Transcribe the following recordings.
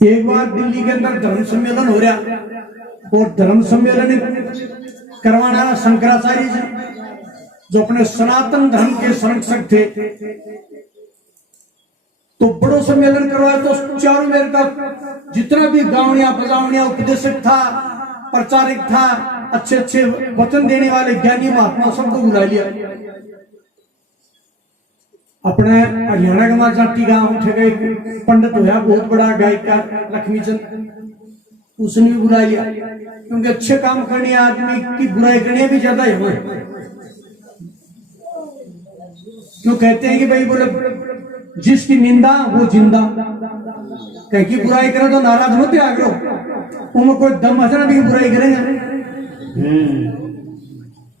एक बार दिल्ली के अंदर धर्म सम्मेलन हो रहा और धर्म सम्मेलन करवाना शंकराचार्य जी जो अपने सनातन धर्म के संरक्षक थे, तो बड़ो सम्मेलन करवाया। तो चारों मेर का जितना भी गावड़िया बजावड़िया उपदेशक था, प्रचारक था, अच्छे अच्छे वचन देने वाले ज्ञानी महात्मा सबको बुला लिया। अपने हरियाणा के मां जाटी गांव उठे गए पंडित होया बहुत बड़ा गायकार लक्ष्मीचंद, उसने भी बुला लिया, क्योंकि अच्छे काम करने आदमी की बुराई करने भी ज्यादा है। क्यों कहते हैं कि भाई बोले जिसकी निंदा वो जिंदा, कहीं की बुराई करे तो नाराज मत आग्रो, उनमें कोई दम हसना भी बुराई करेंगे।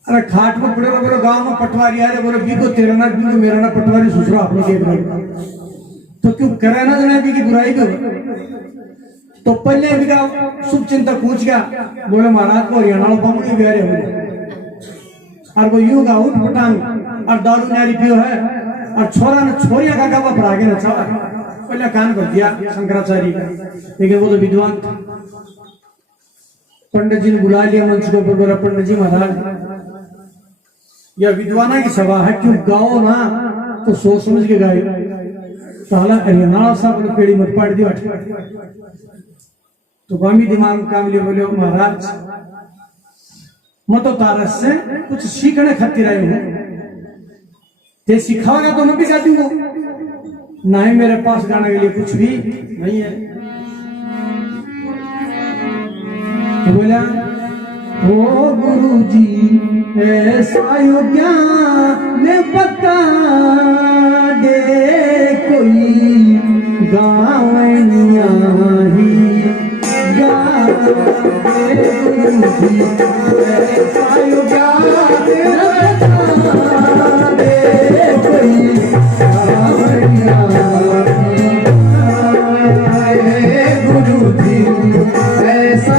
अरे खाट में पड़े बोले गांव में पटवारी आ रहे, बोले बी को तेरा ना बी को मेरा ना, पटवारी सुसरा अपने देख रहे, तो क्यों करे ना जना बी की बुराई को। तो पहले भी का शुभ चिंतक पूछ गया, बोले महाराज को हरियाणा बमड़ी भी आ रहे और वो यूं का उठ पटांग और दारू नारी पियो है और छोरा ने छोरिया का गावा पर आगे नचा। पहले कान कर दिया शंकराचार्य का, लेकिन वो तो विद्वान था। पंडित जी ने बुला लिया मंच के ऊपर, बोला पंडित जी महाराज यह विद्वाना की सभा है, क्यों गाओ ना तो सोच समझ के गाए। साला हरियाणा साहब पेड़ी मत पाड़ दिया। तो गामी दिमाग काम लिए बोले महाराज मैं तो तारस से कुछ सीखने खातिर आए हूं, ते सिखाओगे तो मैं भी गा दूंगा, ना ही मेरे पास गाने के लिए कुछ भी नहीं है। तो बोला ओ गुरु जी ऐसा योग्या ने बता दे कोई गाँव ही ऐसा योग्या ने बता दे कोई गुरु जी ऐसा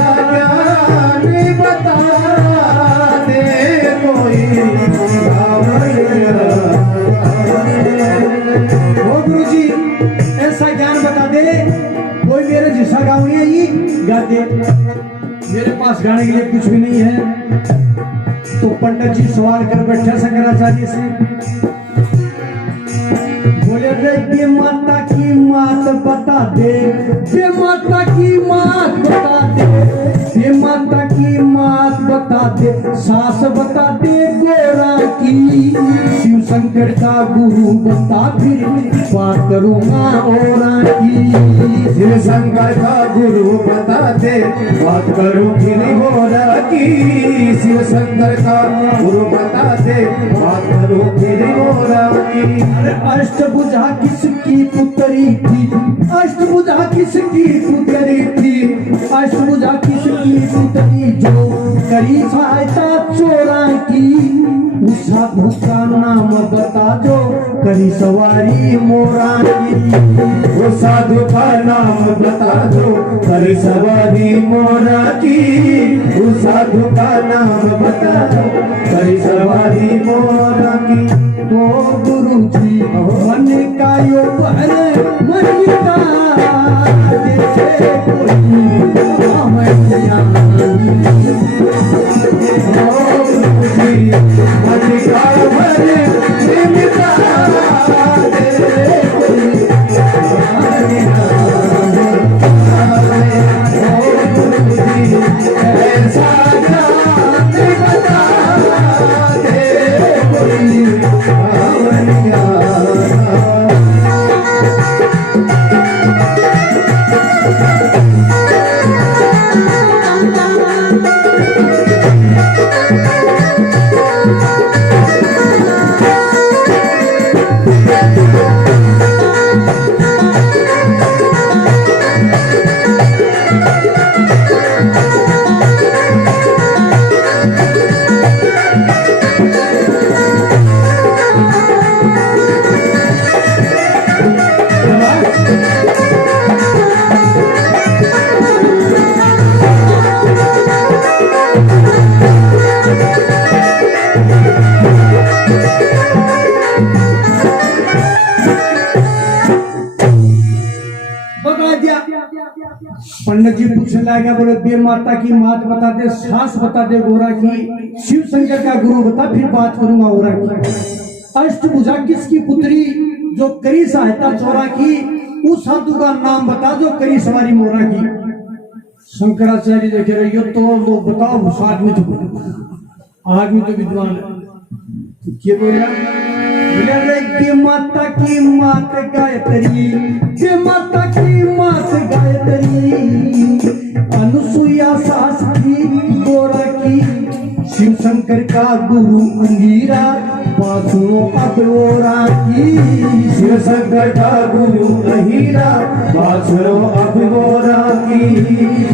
मेरे पास गाने के लिए कुछ भी नहीं है। तो पंडित जी सवाल कर बैठे शंकराचार्य से, बोले रे माता की मात बता दे, ये माता की मात बता दे, ये माता की मात बता दे, सास बता दे गोरा की, शिव शंकर का गुरु बता फिर बात करूंगा और की। शिव शंकर का गुरु बता दे बात करूं फिर गोरा की, शिव शंकर का गुरु बता दे बात करूं फिर गोरा की। अरे अष्टभुजा किसकी पुत्री थी, अष्टभुजा किसकी पुत्री थी, अष्टभुजा किसकी पुत्री जो करी सहायता चोरा की, उस साधु का नाम बता जो करी सवारी मोरा की, उस साधु का नाम बता दो करी सवारी मोरा की, उस साधु का नाम बता दो करी सवारी मोरा की। तो गुरु जी मन का यो अरे मन का बता दिया। पंडित जी पूछने लगा, बोले दे माता की मात बता दे, सास बता दे गोरा की, शिव शंकर का गुरु बता, फिर बात करूंगा गोरा की। अष्टभुजा किसकी पुत्री जो करी सहायता चोरा की, उस साधु का नाम बता जो करी सवारी मोरा की। शंकराचार्य देखे रहे, यो तो लोग बताओ, उस आदमी तो विद्वान है। क्या बोला? बोले माता की मात गायत्री, जे माता की मात गायत्री, अनुसुईया सास की गोरा की, शिव शंकर का गुरु अंगीरा, बासुओं अबोरा की। शिव शंकर का गुरु अंगीरा, बासुओं अबोरा की।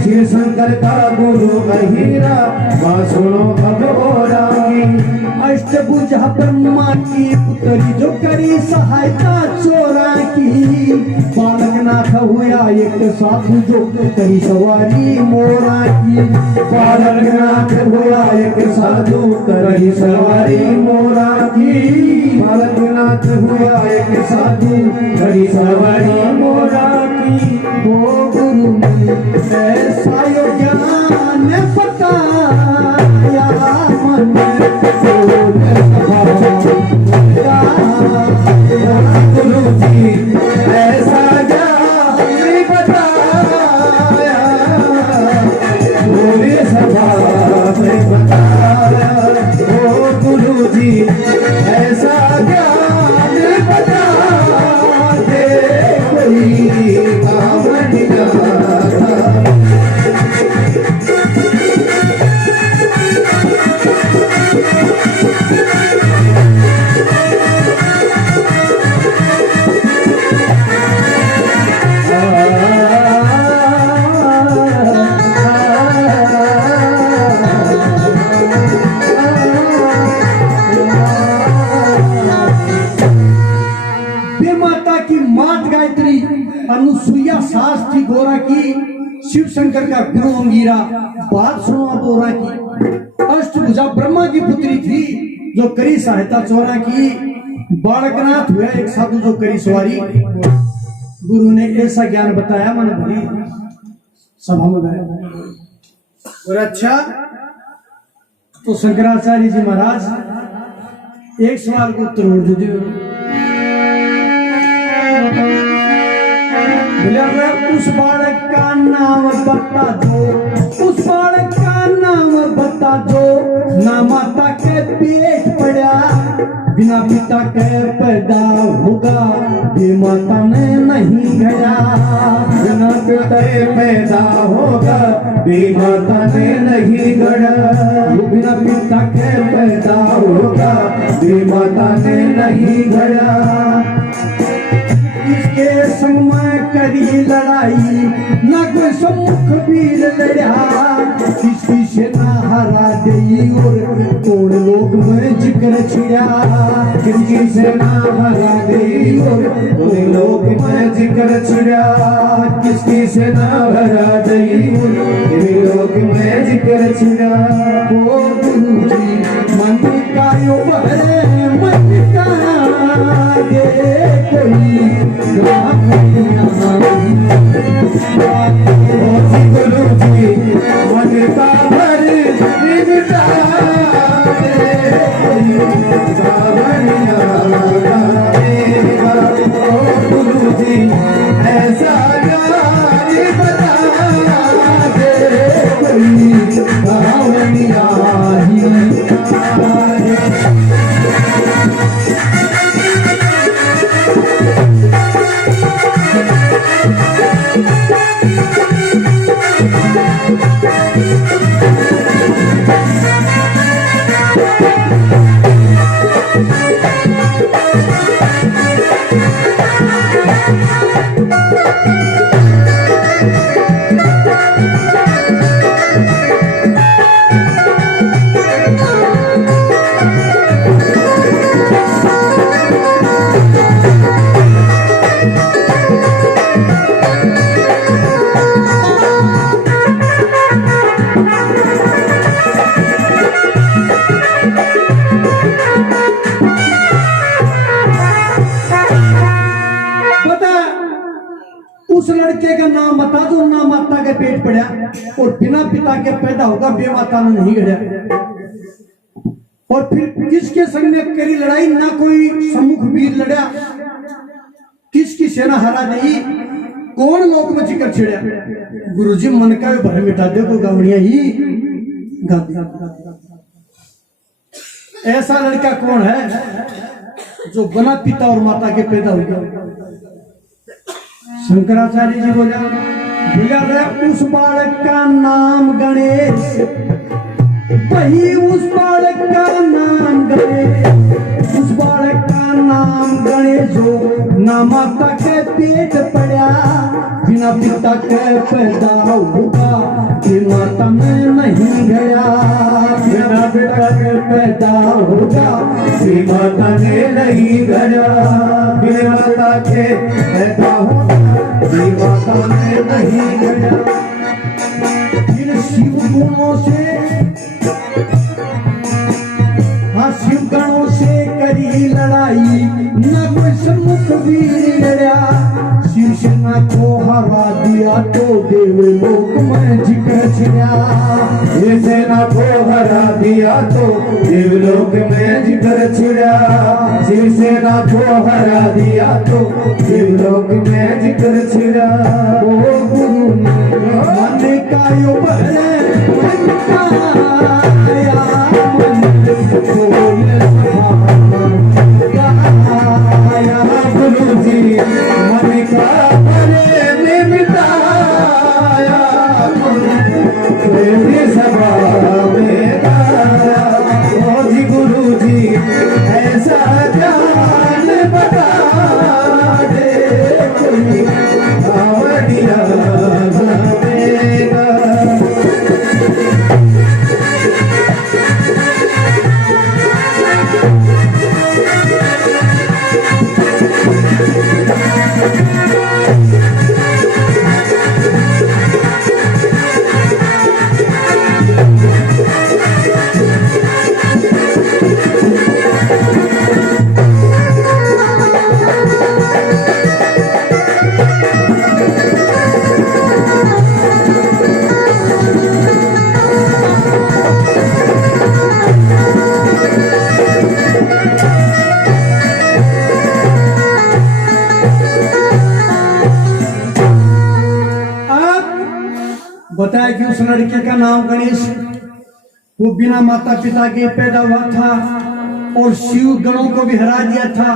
शिव शंकर का गुरु अंगीरा, बासुओं अबोरा की। अष्टभुजा ब्रह्मा की पुत्री जो करी सहायता चोरा की, बालकनाथ हुआ एक साधु जो करी सवारी मोरा की। बालकनाथ हुआ एक साधु करी सवारी मोरा की। बालकनाथ हुआ एक साधु करी सवारी मोरा की। वो गुरु ने ऐसा यो ज्ञान बताया, मन गुरु जी ऐसा ज्ञान बताया, पूरी सभा में बताया। ओ गुरु जी ऐसा ज्ञान बता दे, कोई काम नहीं आता। अनुसुईया सास थी गोरा की, शिव शंकर का गुरु अंगीरा, बात सुनो बोरा की। अष्टभुजा ब्रह्मा की पुत्री थी जो करी सहायता चोरा की, बालकनाथ हुआ एक साधु जो करी सवारी। गुरु ने ऐसा ज्ञान बताया, मन भरी सभा में गया। और अच्छा तो शंकराचार्य जी महाराज एक सवाल को उत्तर बोल दीजिए। उस बालक का नाम बता दो, उस बालक का नाम बता दो, ना माता के पेट पड़ा, बिना पिता के पैदा होगा, ये माता में नहीं गया। बिना पिता के पैदा होगा, ये माता में नहीं गया। बिना पिता के पैदा होगा, ये माता में नहीं गया। इसके संग में करी लड़ाई, न कोई सम्मुख वीर लड़ा, किसी से ना हरा गई और कौन लोग में जिक्र छिड़ा। किसी से ना हरा गई और कौन लोग में जिक्र छिड़ा। किसी से ना हरा गई और लोग में जिक्र छिड़ा। ओ गुरु जी मन का यो बहरे मन का गे कोई गुरु जी मन का भर निमटा दे, गुरु जी ऐसा ज्ञान बता दे, कोई भावनिया पिता का नाम बता दो, ना माता के पेट पड़ा, और बिना पिता के पैदा होगा, बेमाता ने नहीं गढ़ा। और फिर किसके संग में करी लड़ाई, ना कोई सम्मुख वीर लड़ा, किसकी सेना हरा नहीं, कौन लोक में जिक्र छिड़ा। गुरुजी मन का भर मिटा दे तो गावड़िया ही गा दे। ऐसा लड़का कौन है जो बना पिता और माता के पैदा हो गया। शंकराचार्य जी बोला रहे उस बालक का नाम गणेश, वही उस बालक का नाम गणेश, उस बालक का नाम गणेश हो, ना माता के पेट पड़ा, बिना पिता के पैदा होगा, कि माता में नहीं गया, बिना पिता के पैदा होगा, कि माता ने नहीं गया, बिना माता के पैदा होगा, कि माता ने नहीं गया। फिर शिव गुणों से, हाँ शिव गणों से करी लड़ाई, न कोई सम्मुख वीर लड़ा, शिवसेना को हरा दिया तो देवलोक में जिक्र छिड़ा, ये सेना को हरा दिया तो देवलोक में जिक्र छिड़ा, शिवसेना को हरा दिया तो देवलोक में जिक्र छिड़ा। ओ गुरु मन का यो बहरे मन का आया, मन बोल आया गुरु जी मन का भरे में मिटाया, तेरी सभा में गाया। ओ जी गुरु जी ऐसा ज्ञान बता दे, कोई आवड़िया गावेगा। बताया कि उस लड़के का नाम गणेश, वो बिना माता पिता के पैदा हुआ था और शिव गणों को भी हरा दिया था,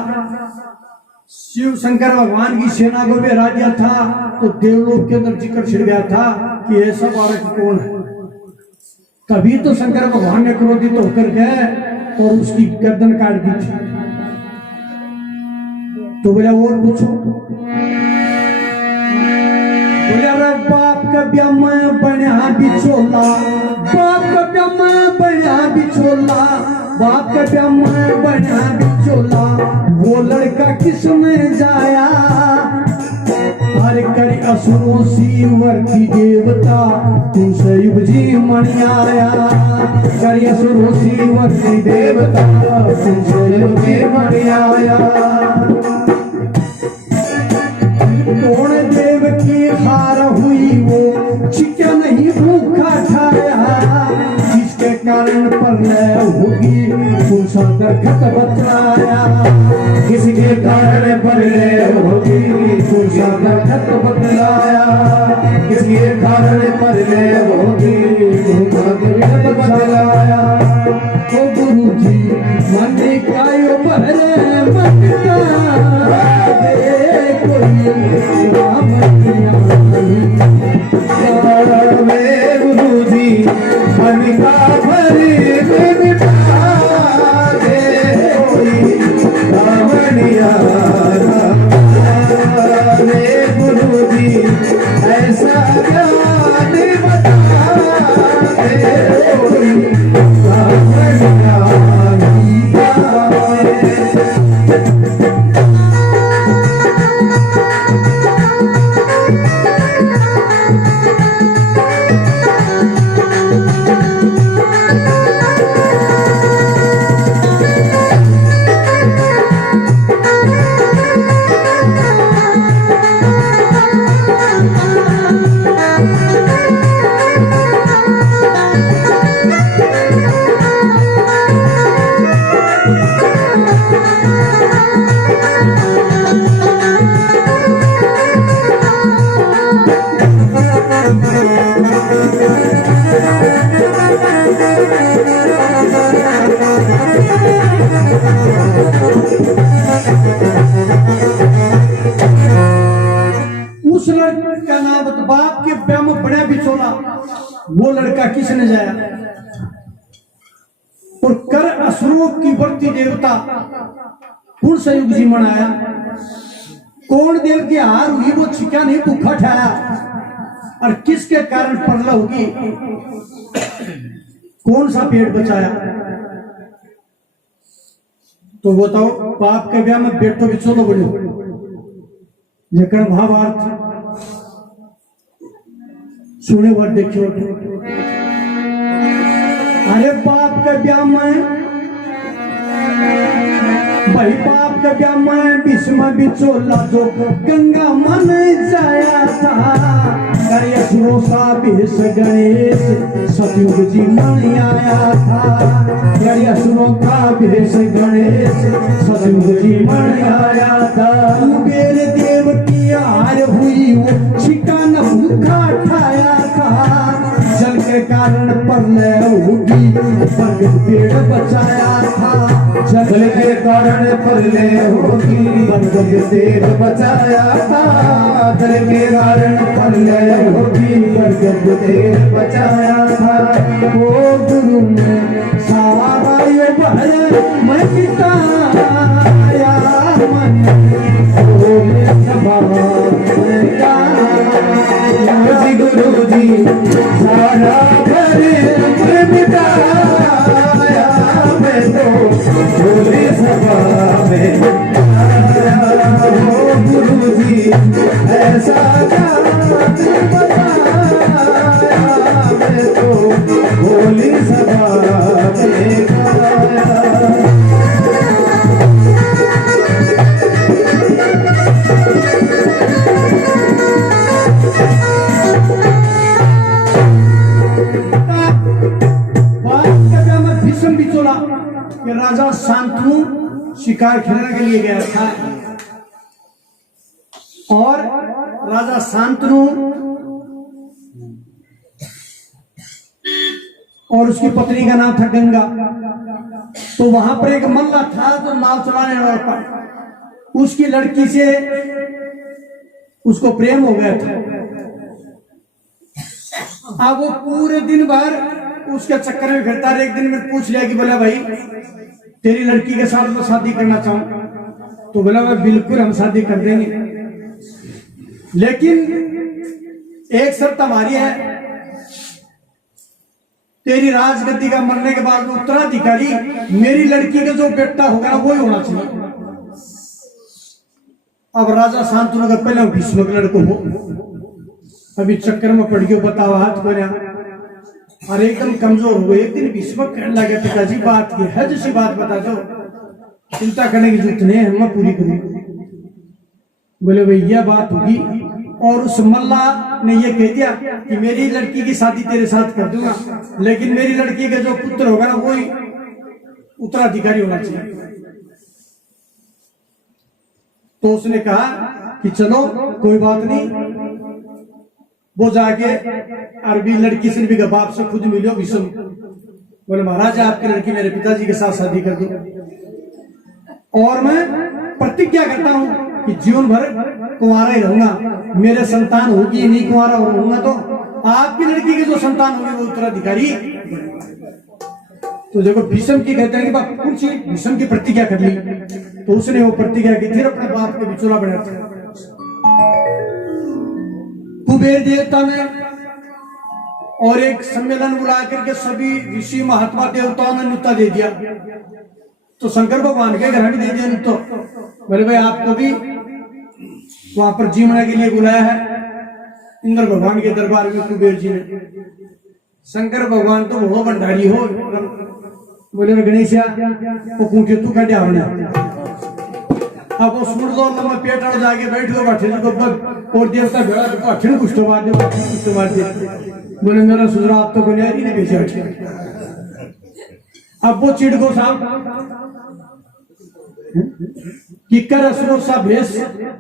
शिव शंकर भगवान की सेना को भी हरा दिया था। तो देवलोक के अंदर जिक्र छिड़ गया था कि ऐसा बालक कौन है। तभी तो शंकर भगवान ने क्रोधित होकर गए और उसकी गर्दन काट दी थी। तो बोला और पूछो, बोले बाप का ब्याह में बना बिचोला, बाप का ब्याह में बना बिचोला, बाप का ब्याह में बना बिचोला, वो लड़का किसमें जाया, हर करी असुरों सी वर्ती देवता, तुमसे युग जी मणि आया, करी असुरों सी वर्ती देवता, तुमसे युग जी मणि आया। कौन देव की हार हुई वो, चिक्या नहीं भूखा खाया, जिसके कारण प्रलय होगी तुमसा दरखत बतलाया, किसके कारण प्रलय होगी तुमसा दरखत बतलाया, किसके कारण प्रलय होगी तुमसा दरखत बतलाया। ओ गुरु जी मन का यो भरे मन का कोई राम गुरु जी मन का भरे में मिटा दे, कोई रावणिया रे गुरु जी ऐसा ज्ञान बता दे, कोई रावणिया का नाम बता, बाप के ब्याह में बड़ा बिछोला, वो लड़का किसने जाया और कर असुरों की बढ़ती देवता कौन संयुग जी मनाया, कौन देव की हार हुई वो छिका नहीं भूखा ठाया, और किसके कारण परला होगी, कौन सा पेट बचाया। तो बताओ, बाप के ब्याह में बेटो बिछोलो बड़े जकर महाभारत सुने और देखियो। अरे बाप के ब्याह में, भाई बाप के ब्याह में भीष्म बिचोला जो गंगा मन जाया था, असुरों सा भेष गणेश सतयुग जी मन आया था, असुरों का भेष गणेश सतयुग जी मन आया था। कुबेर देव की हार हुई वो छिका न भूखा ठाया था, जल के कारण प्रलय होगी बरगद पेड़ बचाया था, जल के कारण प्रलय होगी बरगद पेड़ बचाया था, जल के कारण प्रलय होगी बरगद पेड़ बचाया था। ओ गुरु में सारा यो भय मैं पिताया मन गुरु जी सारा भरे मैं मिटाया, मैं तो भोले सभा में आया। गुरु जी ऐसा बताया, मैं तो भोले सभा में आया। कि राजा शांतनु शिकार खेलने के लिए गया था, और राजा शांतनु और उसकी पत्नी का नाम था गंगा। तो वहां पर एक मल्ला था जो नाव चलाने वाला था, उसकी लड़की से उसको प्रेम हो गया था। अब वो पूरे दिन भर उसके चक्कर में फिरता रहा। एक दिन में पूछ लिया कि बोला भाई तेरी लड़की के साथ मैं शादी करना चाहूं, तो बोला भाई बिल्कुल हम शादी कर देंगे, लेकिन एक शर्त हमारी है, तेरी राजगद्दी का मरने के बाद उत्तराधिकारी मेरी लड़की का जो बेटा होगा ना वही होना चाहिए। अब राजा शांतनु का पहले भीष्म के लड़को हो, अभी चक्कर में पड़ गयो, बताओ हाथ पर और एकदम कमजोर हो गए। एक दिन भीष्म कहने लगे पिताजी बात की है, जैसी बात बता दो, चिंता करने की जरूरत नहीं है, हम पूरी करूंगी। बोले भैया बात होगी, और उस मल्ला ने ये कह दिया कि मेरी लड़की की शादी तेरे साथ कर दूंगा, लेकिन मेरी लड़की का जो पुत्र होगा ना वही उत्तराधिकारी होना चाहिए। तो उसने कहा कि चलो कोई बात नहीं। वो जाके अरबी लड़की से भी बाप से खुद मिलो भीष्म, बोले महाराज आपकी लड़की मेरे पिताजी के साथ शादी कर दो, और मैं प्रतिज्ञा करता हूं कि जीवन भर कुंवारा ही रहूंगा, मेरे संतान होगी नहीं कुंवारा रहूंगा तो आपकी लड़की के जो संतान होगी वो उत्तराधिकारी। तो देखो भीष्म की कहते हैं कि बाप कुछ भीष्म की प्रतिज्ञा कर ली, तो उसने वो प्रतिज्ञा की थी, अपने बाप के बिचौला बना था। कुबेर देवता ने और एक सम्मेलन बुला करके सभी ऋषि महात्मा देवताओं ने न्योता दे दिया। तो शंकर भगवान के घर भी दे दिया तो बोले भाई आपको भी वहां पर जीवने के लिए बुलाया है इंद्र भगवान के दरबार में। कुबेर जी ने, शंकर भगवान तो बड़ो भंडारी हो, बोले गणेश वो पूछे तू क्या होने, अब वो सुन दो लम्बा पेट अड़ जाके बैठ गो बैठे और देवता भेड़ा अठिन कुछ तो मार दे, बोले मेरा सुधरा आप तो बुनियादी नहीं भेजे। अब वो चिड़गो साहब कि कर असुरों सा भेष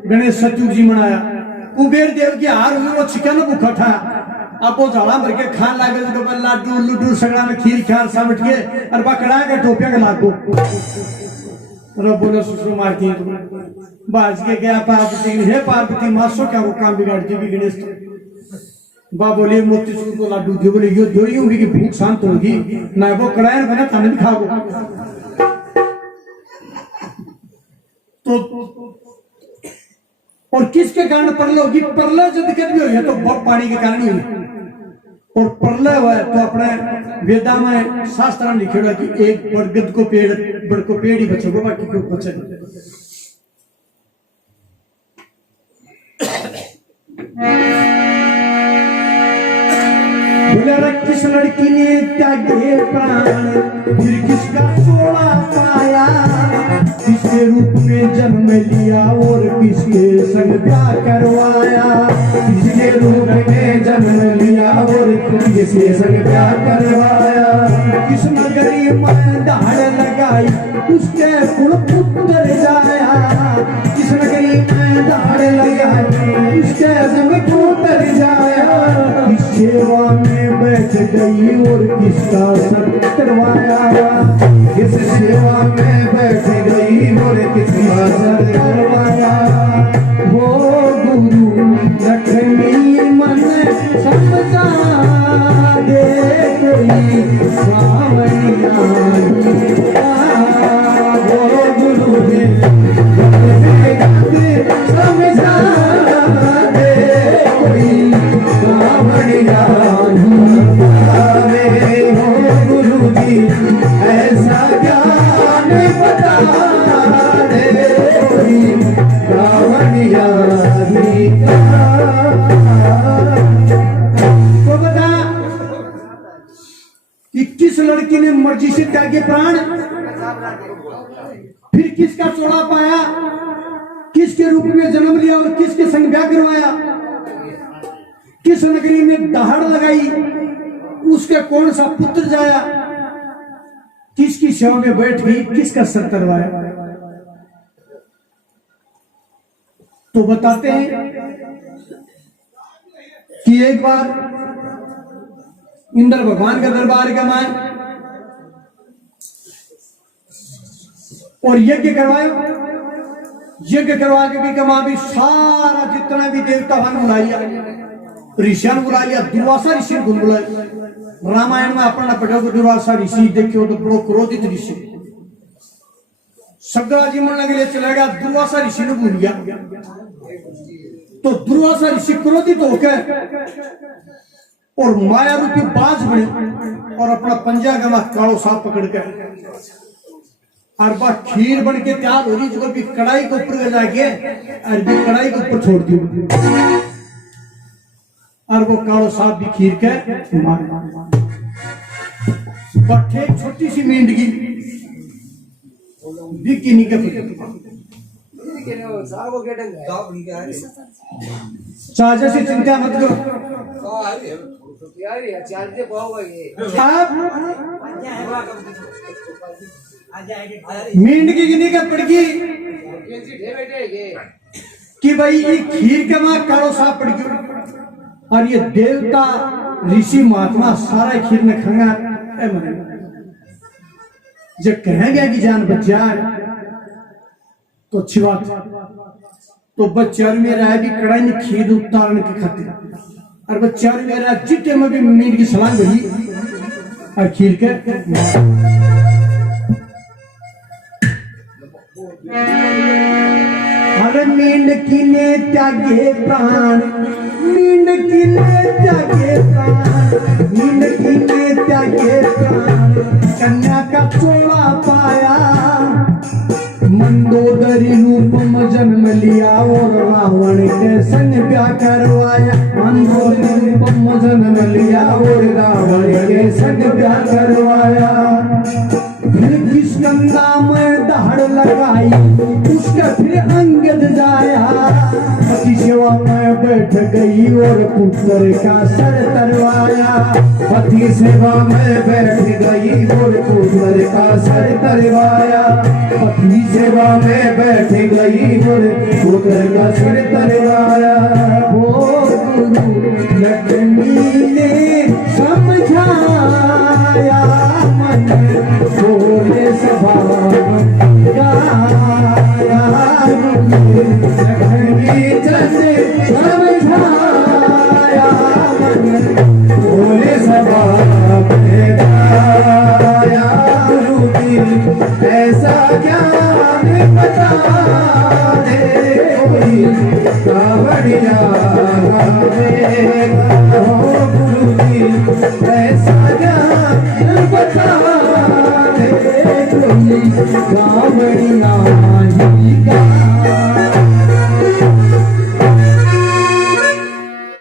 गणेश सतयुग जी मनाया, कुबेर देव की हार हुई वो चिकन भूखा था। अब वो झाड़ा भर के खान लागे लाडू लुडू सगड़ा में खीर खार समट के और बकड़ा के टोपिया के लागो रो बोलो ससुर मारती है तुम बाज के गया पार्वती हे पार्वती मासो क्या वो काम बिगाड़ दी गणेश तो बा बोले मोती सूर को लाडू दियो बोले यो जो यूं की भूख शांत होगी ना वो कड़ाई बना खाने भी खाओ तो और किसके कारण प्रलय होगी प्रलय जो दिक्कत भी हुई है तो बहुत पानी के कारण हुई और प्रलय हुआ है तो अपने वेदा में शास्त्र में लिखे हुआ कि एक बरगद को पेड़ ही बचेगा बाकी को बचेगा बोले किस लड़की ने त्यागे प्राण फिर किसका सोना पाया किसके रूप में जन्म लिया और किसके संग ब्याह करवाया किसके रूप में जन्म लिया और किसके संग ब्याह करवाया किस नगरी में दाढ़ लगाई उसके कुल पुत्र जाया किस नगरी में दाढ़ लगाई उसके संग पुत्र जाया किस सेवा में बैठ गई और किसका सर करवाया किस सेवा में बैठ गई और किसका सर करवाया वो गुरु लक्ष्मी मन समझा दे कोई सावनिया वो गुरु है समझा दे कोई सावनिया गुरु जी ऐसा ज्ञान बता दे रावणिया तो बता कि किस लड़की ने मर्जी से त्यागे प्राण फिर किसका चोला पाया किसके रूप में जन्म लिया और किसके संग ब्याह करवाया किस नगरी में दहाड़ लगाई उसके कौन सा पुत्र जाया किसकी सेवा में बैठ गई किसका सर करवाया तो बताते हैं कि एक बार इंद्र भगवान का दरबार गमाए और यज्ञ करवाया यज्ञ करवा के भी कमा भी सारा जितना भी देवता भान बुला लिया ऋषियान बुला लिया दुर्वासा ऋषि को बुला रामायण में अपना पढ़ो दुर्वासा ऋषि देखियो तो बड़ो क्रोधित ऋषि शब्दराजी मरने के लिए चला गया दुर्वासा ऋषि ने भूल गया तो दुर्वासा ऋषि क्रोधित होकर और माया रूपी बाज बने और अपना पंजा गमा कालो सांप पकड़ कर और बात खीर बन के तैयार हो रही जो भी कढ़ाई के ऊपर जाके और भी कढ़ाई के ऊपर छोड़ दी और वो कालो सांप भी खीर के मार बट्ठे छोटी सी मेंढकी बिकी नहीं कर चाचा से चिंता मत करो मेंढकी की नहीं कर पड़गी कि भाई ये खीर के मां कालो सांप पड़ गयो और ये देवता ऋषि महात्मा सारा खीर में खंगा जब कहेंगे कि जान बच जाए तो अच्छी बात तो बच्चा मेरा है भी कढ़ाई में खीर उतारने के खातिर और बच्चा मेरा जितने में भी मीट की सलाह भरी और खीर के अरे मेंढकी ने त्यागे प्राण मेंढकी ने त्यागे प्राण मेंढकी ने त्यागे प्राण कन्या का चोला पाया मंदोदरी रूप में जन्म लिया और रावण के संग ब्याह करवाया मंदोदरी रूप में जन्म लिया और रावण के संग ब्याह करवाया फिर किस गंगा में दहाड़ लगाई उसका फिर अंगद जाया पति सेवा में बैठ गई और पुत्र का सर तरवाया पति सेवा में बैठ गई और पुत्र का सर तरवाया पति सेवा में बैठ गई और पुत्र का सर तरवाया वो गुरु लक्ष्मी ने समझाया मन भोले स्वभाव का रे